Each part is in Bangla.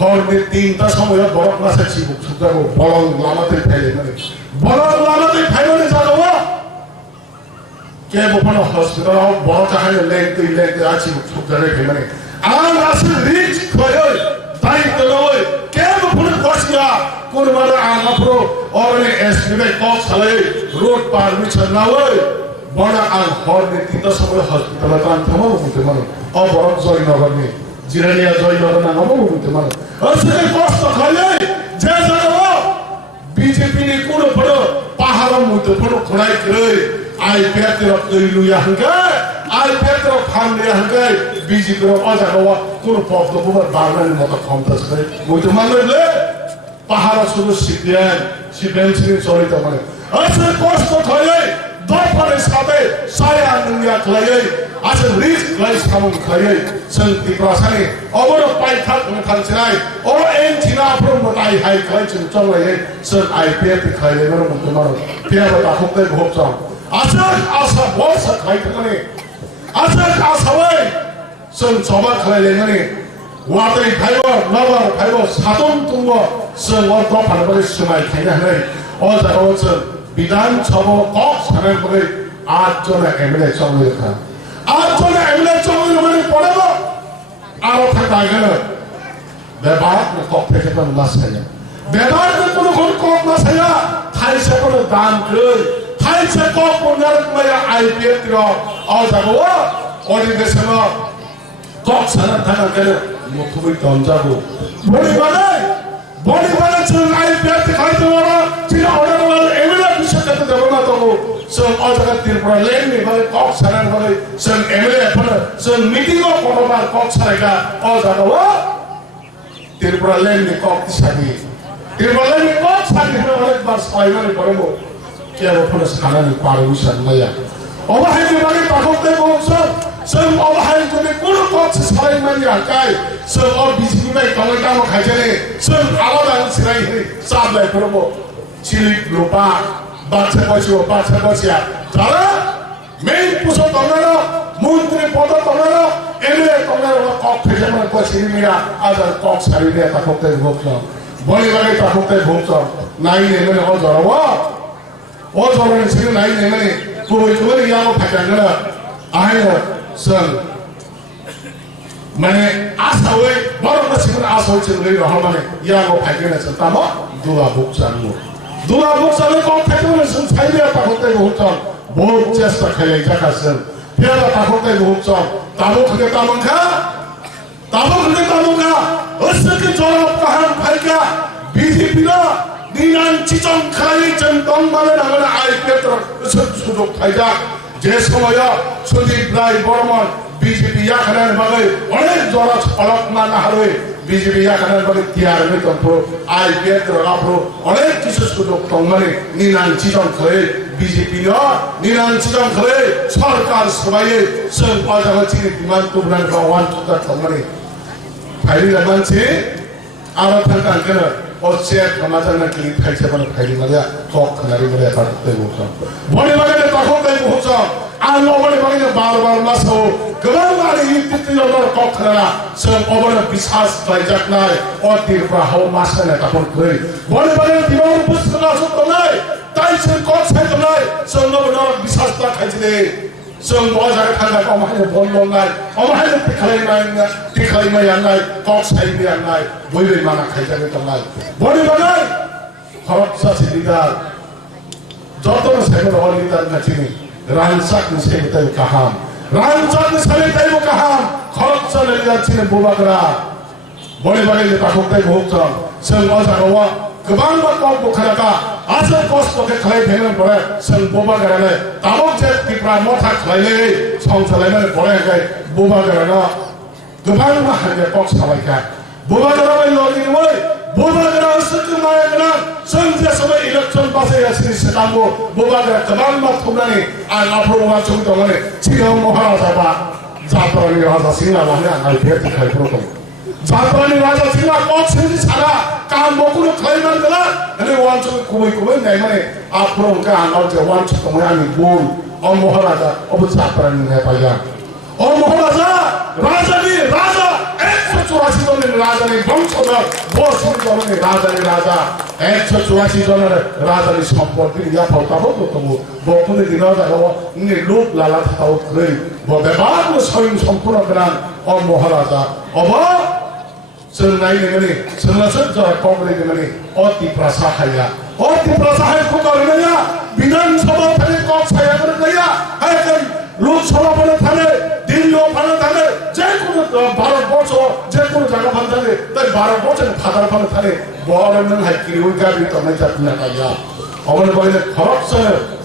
হরদের ৩টা সময় বরফ মাসে চিবুক সুতাবো বলং লামাতে ফেলে মানে বলং লামাতে ফেলে যাবো কে বপন হসপিটাল বড় চাহায় লেগ আছে সুতারে ফেলে আর আসে রিচ খয় দায়িত্ব লয় কে বপন কসিয়া কোন মানে আগাপ্রো অরনে এসপিবে কস খালে রোড পারমিশন না হয় বড় আর হরদের ৩টা সময় হসপিটালে টান থামো বলতে মানে অবরফ জয়নগর নেই জিরানিয়া জয়নগর না নবো বলতে মানে আসলে কষ্ট খাইলে যে জায়গা বিজেপি নি কোন বড় পাহাড় মধ্যে বড় খড়াই করে আই পেতে রক্ত লুইয়া হঙ্গে আই পেতে ফান্ডে হঙ্গে বিজেপি র অজাগা কোন পদ বড় বারনের মতো ক্ষমতা আছে বলতে মানে পাহাড় শুধু সিপিএম চলিত মানে আসলে কষ্ট খাইলে দরবারের সাথে সায়া নুইয়া খাইলে আসলে রিস্ক লাইস কামন খাইলে সন্তি প্রাসানে অবর পাইথাক খালছিনাই ও এন চিনা প্রমতাই হাই খাইছিন চলাই সন আইপিএফ খাইলে মন মত মার পেয়াবা তাহতে ভোগচাম আসলে আশা বস খাইতে মানে আসলে আশাই সন সবা খাইলে মানে ওয়াতাই খাইবা নবার খাইবা সাতম তুঙ্গ সন ও দফার বলে সময় খাইনা নাই ও জায়গা বিধানসভা কক স্থানের পরে 8 জন এমএলএ চলে খা 8 জন এমএলএ চলে মানে পড়ব আর থাকা গেল ব্যবহার কক থেকে তো না সাজা ব্যবহার কোনো কক না সাজা থাইছে কোনো দান করে থাইছে কক পনার মায়া আইপিএফ র আ যাবো ওই দেশে না কক সারা থাকা গেল মুখবই দম যাবো বড়ি বানাই চল আইপিএফ খাইতে বড় চিনা অর্ডার এমএলএ বিষয়তে দেব না তো সব অজাগা ত্রিপুরা লেন নি ভাই কক সারার ভাই সব এমএলএ পড় সব মিটিং ও কোনবার কক সারাগা অজাগা ও ত্রিপুরা লেন নি কক সাগি ত্রিপুরা লেন নি কক সাগি অনেকবার সাইমানে করব কে ওপরে সানানি পারমিশন লয়া অবহাই বিভাগে পাঠকতে বলছ সব অবহাই যদি কোন কক সাইমানে আকাই সব ও বিজেপি ভাই কলকাতা খাইছে সব আলাদা সিরাই সাবলাই করব চিলি গ্রুপা বাচ্চা বসিয়া যারা মেইন পুষো তোমরা মন্ত্রী পদ তোমরা এমএলএ তোমরা কক থেকে মানে বসি মিরা আজার কক সারি দিয়ে তা করতে ভোগছ বলি বাড়ি তা করতে ভোগছ নাই এমএলএ ও জরনে ছিল নাই এমএলএ কই ইয়াও থাকা গেল আইন সন মানে আশা হই বড় কিছু আশা হচ্ছে রহমানে ইয়াও থাকা গেল তামা দুয়া ভোগছানো দুলা বছরে কম থাকতে বলে সাইলে তাহতে বহুত বহুত চেষ্টা খেলে জাকাছেন ফেরা তাহতে বহুত তাবো থেকে তামঙ্খা ওসকে জবাব কাহান ফাইকা বিজেপি না দিনান চিচং খাই চন্দন মানে না আইপিএফ সুযোগ খাইজা যে সময় সুদীপ রায় বর্মন বিজেপি ইয়াখানের বাগে অনেক জড়া ফলক না হারে বিজেপি ইয়াখানের বাগে তিয়ার বেতন আইপিএফ রাপ্রো অনেক কিছু সুযোগ মানে নিনান চিচং খাই বিজেপি নিনান চিচং খাই সরকার সবাই সব পাজাবা চিনি বিমান তুবরান ওয়ান টুটা মানে ফাইলি লাগানছে আর থাকা কেন অসেট সমাজের নাকি খাইছে মানে ফাইলি মানে কক খানারি মানে পারতে বলছ বড় মানে তখন তাই বলছ আর নবরে মানে বারবার মাসো গলার ইতিতে লড়ার কক খানা সব অবর বিশ্বাস পাইজাক নাই অতির প্রাহ মাসনে তখন করে বড় মানে দিবার পুস্তকা সত্য নাই তাই সে কক সাইত নাই সব নবর বিশ্বাসটা খাইছে সব বাজার খানা কমায় বলল নাই অমায় টিখাই নাই নাই কক সাইবি নাই বইবে মানা খাইতে তো নাই বড় মানে খরচা সিদিদার যত সেগুলো হলিদার না চিনি রানসাক নিছে তাই কাহাম রানসাক নিছে তাই কাহাম খরচা লেগে যাচ্ছে বুবাগরা বড় বড় যে পাঠকটাই ভোগছন সব বাজার হওয়া गोबां बार बुखाराका आसर कष्टके खाइ भेन परे सं बोबा गराने तामक जे तिप्रा मथा खाइले संसालायने परे गाय बोबा गराना गोबां हाजे कक्स खालायका बोबा गराबाय लगिन वय बोबा गरा सक मायगना सं जे समय इलेक्शन पासे यासि सेतांगो बोबा गरा गोबां बार थुनानि आ लाफ्रोवा चुं दङने सिगां महाराजा बा जात्रानि राजा सिंहा लाने आइ भेट खाइ प्रथम जात्रानि राजा सिंहा कक्स नि सारा काम बकुनो खाइमान गला अनि वानचो कुबै नाइ माने आफ्नो का आंगाव जे वानचो तमयानि बोल अ महाराजा अब जात्रानि ने पाया अ महाराजा राजानि राजा 100 184 জনের রাজারই বংশধর 82 জনের রাজারই রাজা 184 জনের রাজারই সম্পত্তি ইয়া ফাউতাবো তবু বকুনে দিনাও জাগাবো ইনি লোক লালা থাও কই ববেবাদ স্বয়ং সম্পূর্ণ গ্রাম ও মহারাজা অব जोंनाय नोंनि जोंनासो जरा कमरे नोंनि अति प्रसाहाया को करनया विधान सभा थाने कम छाया कर गया है लोक सभा पर थाने दिल्ली पर थाने जे कोनो भारत वर्ष जे कोनो जगह पर थाने ताई भारत वर्ष फादार पर थाने बरन हाय किउ गाबि तने जातना काया अबन बयले खरच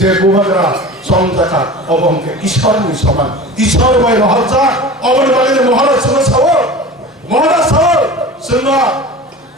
जे बुबागरा संजाका अबंके ईश्वरनि समान ईश्वर बाय रहजा अबन बयले महाराज सुनसाव महाराज साव जोंना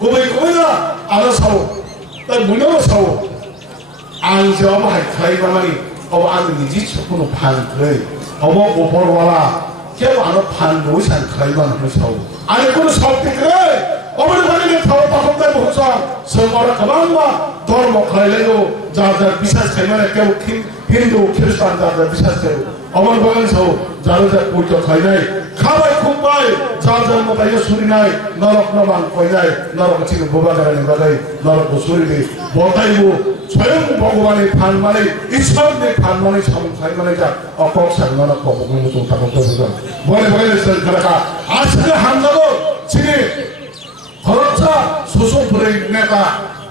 गुबैना आरो साव दा मुनाव साव आं जेराव बाहाय खालायबामानि अब आं निजि सपनो फानखै अब उपरवाला केव आं फानदो सान खालायबानो साव आं कोनो सावतिखै अबन बयले थाव ताखबनाय बहुसा जोंमारा गोबांबा धर्म खालायलायगौ जार बिसास खालायनाय केव हिन्दु ख्रिस्टान जार बिसास खालाय अबन बयले साव जार पुजो खालायनाय खाबाय खुबाय जार मताय सुरिनाय नरक नमान कयनाय नरक चिन बुबागारानि बागै नरक सुरिनि बतायबो स्वयं भगवाननि फानमानै ईश्वरनि फानमानै सामखायमानै जा अकक सानमाना कबगनि जों थाखौ बुझां बले बले सरकारका आजके हामजागो चिनि खरचा सुसुफुरै नेता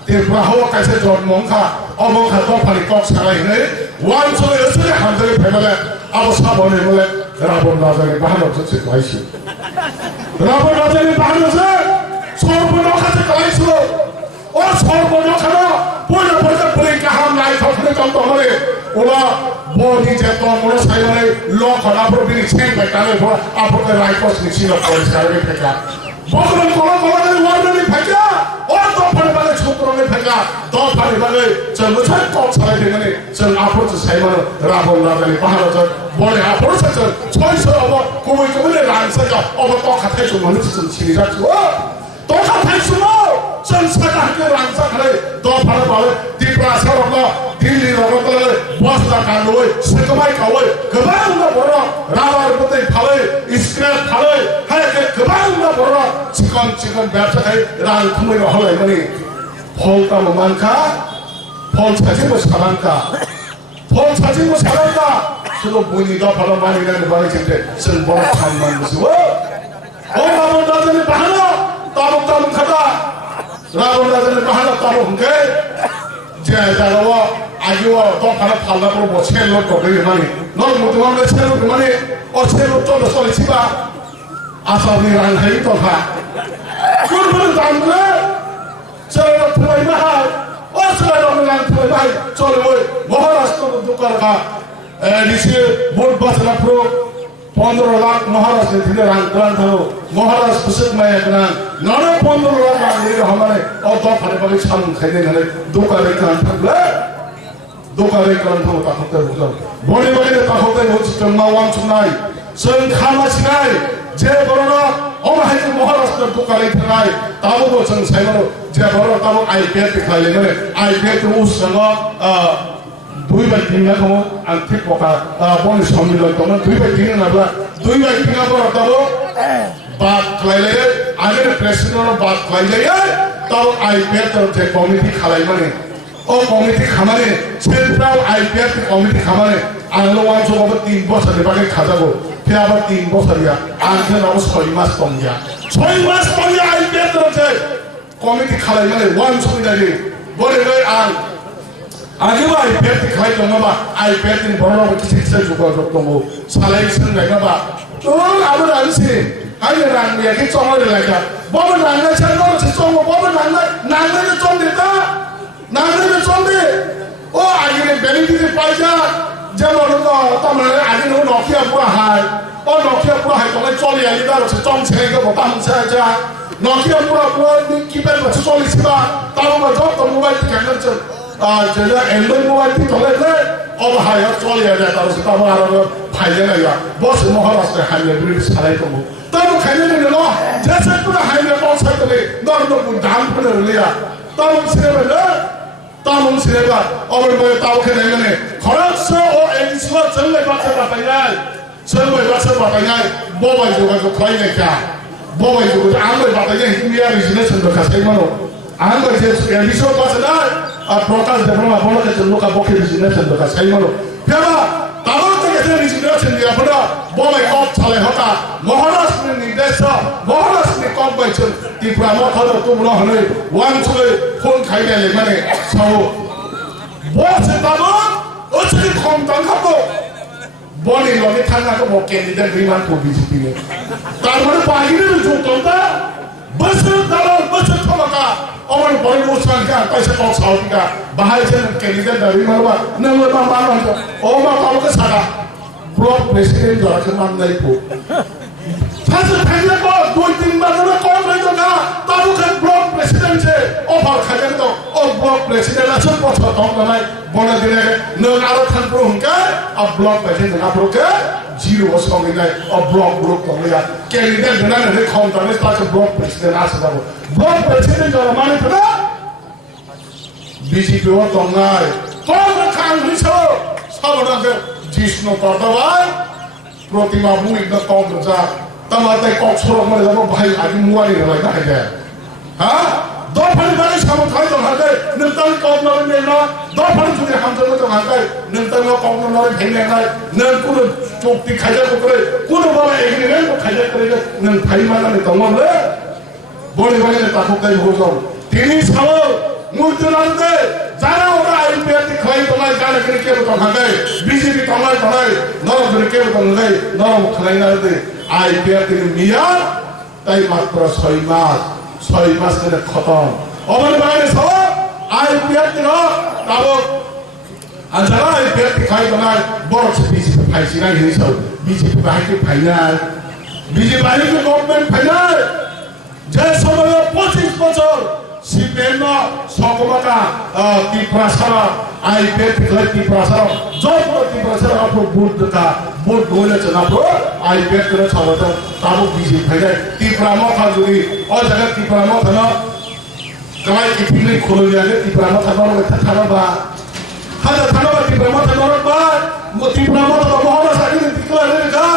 देब्रा हावा कायसे जन्मखा अमखा दफानि कक सालायनै वान सले ओसले हामजागो फेमाले अब साबने मले रावण राजानि बाहानावसो सिखायसो रावण राजानि बाहानावसो सर्वनखासे खालायसो ओ सर्वनखाना बयना बयना बोरै गाहाम नायथावखौनो जन्म हरे ओला बनि जे तमनो सायनानै लखनाफोर बिनि सेंबाय थानाय आफोरखौ रायकसनि सिङाव परिष्कारनि फेका बगरन कलकलानि वारनि फेका ओ दफानि बागै छत्रनि फेका दफानि बागै जों मोजां कक सालायदोंमोन जों आफोरजों सायमानो रावण राजानि बाहानावसो बले आफोरसो छयसो अब गुबैखौबो रानसैगा अब तखा थाइसुमोन जों सिरिजाखौ तखा थाइसुमो जों सागाखौ रानसाखै दफानि बागै दिप्रा सारबला दिल्ली रगतले बस्ता कानोय सेकमाय कावै गोबां बर' राबार बदै फालै स्क्रेप फालै हायके गोबां बर' चिकन व्यवसाय रां खुमै हलायमानि फलता मानखा फल सासेबो सालांका फल सासेबो सालांका सुनो बुनि दफाला मानिनानै बानायजोंते जों बर' खाममान बुझो ओ रावण राजानि बाहाना ताबुक खादा रावण राजानि बाहाना ताबुक हुंके जे जागावा आजिवा दफाला फालनाफोर बसेल दगै मानि नल मुदुमाने सेल माने ओ सेल तो सलिसिबा आसामनि रांहाय दफा गुरबुन दामले सेल थलायना हाय ओ सेल रां थलायबाय चलबाय महाराष्ट्र दुकारखा निसे भोट बासलाफ्रो 15 लाख महाराष्ट्र दिले रां ग्रांट हो महाराष्ट्र पुसक माया ग्रांट नरे 15 लाख रां दिले हमारे और दफाले बागै सान खायने नाले दुकारे ग्रांट थांले दुकारे ग्रांट हो ताखते बुझां बने बने ताखते होचितों मावां सुनाय जों खामासिनाय जे बरना अमाहाय महाराष्ट्र दुकारे थांनाय ताबो जों सायमानो जे बर ताबो आईपीएल खायले माने आईपीएल को उसंग दुई बाय तीन को आंथिक पका बन सम्मिलन दङ दुई बाय तीन नाब्ला दुई बाय तीन पर ताबो बात खायले आगे प्रेसिडेन्ट बात खायले ताबो आईपीएल तरफ से कमिटी खालाय माने ओ कमिटी खामाने सेन्ट्रल आईपीएल कमिटी खामाने आंनो वानसो अब 3 बছর बागै खाजागो फे अब 3 बছरया आंखे नाव 6 मास दंया 6 मास दंया आईपीएल तरफ से कमिटी खालाय माने वानसो दानि बोले गय आं आगे आईपीएल खाय दङबा आईपीएल नि बरनाव किसे जुगा दङ सालाय सोंनायबा तो आबो रानसि आइ राननिया कि चंगले लागा बबो राननाय छनो चंग बबो नांनाय चंदेता नांनाय चंदे ओ आगे बेनिफिट पाइजा जेबो तमरे आगे नोकिया पुरा हाय ओ नोकिया पुरा हाय तले चलि आलिदा चंग छेगे बता हमसे जा नोकिया पुरा कीपैड बस चलिसिबा ताबो जब मोबाइल कैमरा च जेला एंड्रॉइड मोबाइल थी चले अब हाय चलि आलिदा ताबो ताबो आरो फाइले या बस महाराष्ट्र हाइवे ब्रिज सालाय दङ ताबो खाइले न जैसे पुरा हाइवे पास साइकले नर्नो दाम पनि लिया ताबो सिरेबा अब मैं ताबो के नहीं खरच ओ एडिसनल चलले बात बताइए बोबाय जोगा जो खाइले क्या 뭐가 있고 아무리 봐도 인디아 리지네션도 가서 이거는 아무리 이제 리소 가서나 broadcast development bola ke chalo ka bokhe regeneration ka sai mano phema tabo ke ke regeneration dia bada bola off chale hota maharashtra ni desha maharashtra kom bai chun ti brahma thada tu bula hane wan chule phone khai le mane sao bo se tabo o chhi khom tang khapo boli lo ni thanga ko bo candidate riman ko BJP ne tar mane party ne jo tonta bas dalal bas thamaka और बड़े लोग संख्या पैसे कौन साउथ का बाहर से कैंडिडेट डरी मरवा न मरवा मारवा तो ओ मा पाव के सारा ब्लॉक प्रेसिडेंट जो है मान नहीं को थास फैले को दो तीन बार ना कौन नहीं तो ना ताबू के ब्लॉक प्रेसिडेंट से ऑफर खाजन तो और ब्लॉक प्रेसिडेंट असल पछो तो ना बना दिले न आरो थान प्रो हुनका अब ब्लॉक प्रेसिडेंट ना प्रो के जीरो असो में नहीं और ब्लॉक तो या कैंडिडेट ना ने कौन तो ने ताके ब्लॉक प्रेसिडेंट आ सकता ब्लॉक प्रेसिडेंट जो माने था बीजेपी और तंगार कौन खान हिसो साबना के जिष्णु करदवाय प्रतिमा बुई न कौन जा तमाते कक्षरो मरे जब भाई आदि मुआरी रहला का है हां दो फल माने सब थाई तो हाते नंतन कौन न ने ना दो फल जुदि हम जब तो हाते नंतन कौन न ने भेने ना न कुन चोक्ति खाजा को करे कुन बाला एग्रीमेंट को खाजा करे न थाई माना ने तमले বলে বলে তাকুকাই ভোজন তিনি সাল মুর্তলান্তে যারা ওরা আইপিএতে খাই তোমায় জানে করে কেউ তো ভাঙে বিজেপি তোমায় ধরাই নরম করে কেউ তো নাই নরম খাই না দে আইপিএতে মিয়া তাই মাত্র 6 মাস করে খতম অবন বাইরে সব আইপিএতে না তাবো যারা আইপিএতে খাই তোমায় বড় বিজেপি ফাইছি না হিসব বিজেপি বাইকে ফাইনাল বিজেপি বাইকে গভর্নমেন্ট ফাইনাল যে সময় 25 বছর সিপিএম সকমতা ত্রিপুরা আইপিএফ ত্রিপুরা জয়পুর ত্রিপুরা আপনি ভোট দোলে চনাবো আইপিএফ করে ছবত তাবো বিজেপি ফাইলে ত্রিপুরা মথা যদি ও জায়গা ত্রিপুরা মথা না কাই ইপিলে খোলো যাবে ত্রিপুরা মথা নরম থাকাবা হাজা থাকাবা ত্রিপুরা মথা নরম বা ত্রিপুরা মথা মহলা সাকি ত্রিপুরা রেখা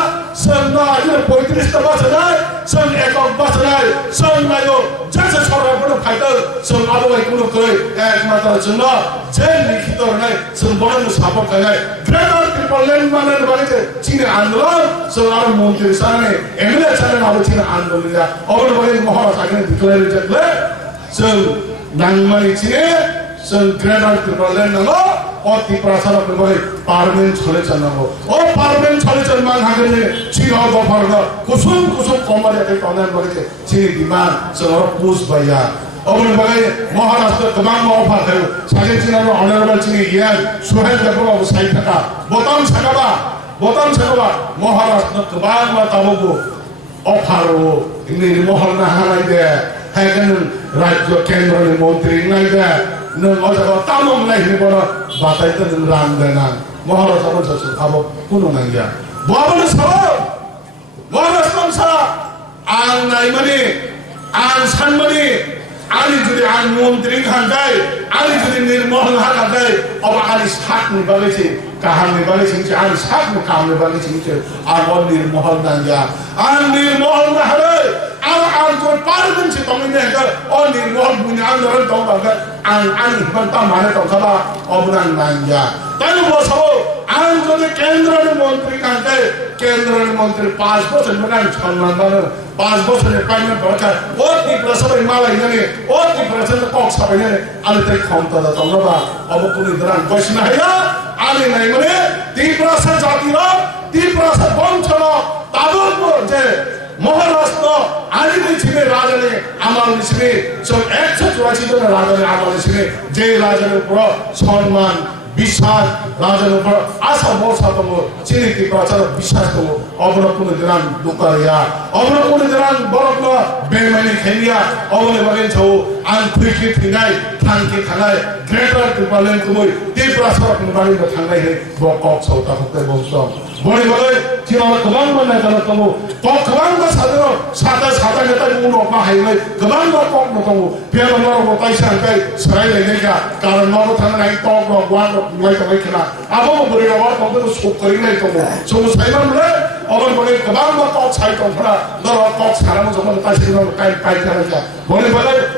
সন্না আজে 35 টা বছর সং একক বছর সং নাইও জেসে ছড়া পড়ে ফাইটার সং আবহাই কোনো কই একমাত্র জন্য যে লিখিত নাই সং বড় সাপোর্ট করে গ্রেটার পিপল ল্যান্ড মানের বাড়িতে চীন আন্দোলন সং আর মন্ত্রী সামনে এমএলএ সামনে আর চীন আন্দোলন অবর বলে মহারাজ আগে ডিক্লেয়ার করলে সং নাংমাই চীনে সং গ্রেটার পিপল ল্যান্ড নালো অতি প্রাসাদ করে পার্লামেন্ট চলে চালাবো ও পার্লামেন্ট চলে চল মান হাগলে চির দফার কুসুম কমারে তে তনান বলে চিনি বিমান সর পুষ ভাইয়া অবন বলে মহারাষ্ট্র তমাম অফার দেও সাজে চিনার অনারেবল চিনি ইয়ার সোহেল দেবো সাই টাকা বোতাম ছাকাবা মহারাষ্ট্র তমাম তাবগো অফার ও ইনি মহল না হারাই দে হ্যাঁ রাজ্য কেন্দ্রের মন্ত্রী নাই দে নং অজাগা তামম নাই বড় বাতাইতে রান দেনা মহারাজ আমার কাছে খাবো কোনো নাই গিয়া বাবুল সব মহারাষ্ট্র সারা আন নাই মানে আন সান মানে আনি যদি আন মন্ত্রী খান দেয় আনি যদি নির্মল হাকা দেয় অবা আনি সাত নিবালেছে কাহান নিবালেছে আনি সাত কাম নিবালেছে আর বল নির্মল না গিয়া আন নির্মল না হলে আর কোন পার্লামেন্ট সে তুমি নে ও নির্মল বুনি আন্দোলন তো বাগা আন বান্তা মানে তো খাবা অবদান না গিয়া তাই বসো আন যদি কেন্দ্রের মন্ত্রী কাঁদে কেন্দ্রের মন্ত্রী 5 বছর মানে সম্মান দেন 5 বছরের পাইনে দরকার ও কি প্রসবে মালাই জানে ও কি প্রসবে কক সবাই জানে আলে তাই ক্ষমতা দা তোমরা অবকুনি দরান বসনা হইয়া আলে নাই মানে ত্রিপুরা জাতির ত্রিপুরা বংশর তাবক যে মহারাষ্ট্র আলিমি ছিলেন রাজনে আমার ছিলেন সব 184 জন রাজনে আমার ছিলেন যে রাজনের উপর সম্মান বিশ্বাস রাজনের উপর আশা ভরসা তম চিনি ত্রিপুরা বিশ্বাস তম অবরকুন দিনান দুকারিয়া অবরকুন দিনান বরক বেমানি খেলিয়া অবলে বলেন ছৌ আন খুইকি থিনাই থানকি থানাই গ্রেটার ত্রিপুরালেন তুমি ত্রিপুরা সরকার বাড়ি থানাই হে বকক ছৌতা হতে বংশ বলে বলে 지나가 그만 만나잖아 또 그만 거 사다 내다 우노 마하이네 그만 거 꼭 못하고 비하는 거로 다시 한테 서라이 내니까 다른 거로 타는 아이 또뭐 완도 뭐가 있다 이렇게나 아버모 버리가 와 거기도 속 거리네 또 뭐 저 사이만 그래 어머니 보내 그만만 꼭 차이동구나 너가 꼭 사람은 정말 다시 너 까이까이까이까 보내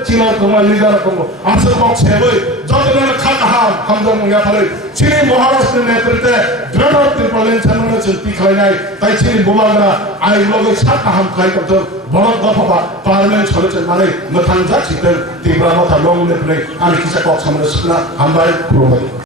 지나 그만 리더라 공부 앞서 꼭 제보이 저들은 카카함 감정공야 팔을 지니 모하라스는 애들 때 드라마들 벌린 찬원의 전비 가이나이 다이 지니 모마그나 아이로그 차카함 가이까 저 বড় দফা পার্লামেন্ট চলেছেন মানে নথাং যা চিতেন তীব্রামতা লংলে প্লে আমি কিসা কক সামনে শুনা আমবাই পুরো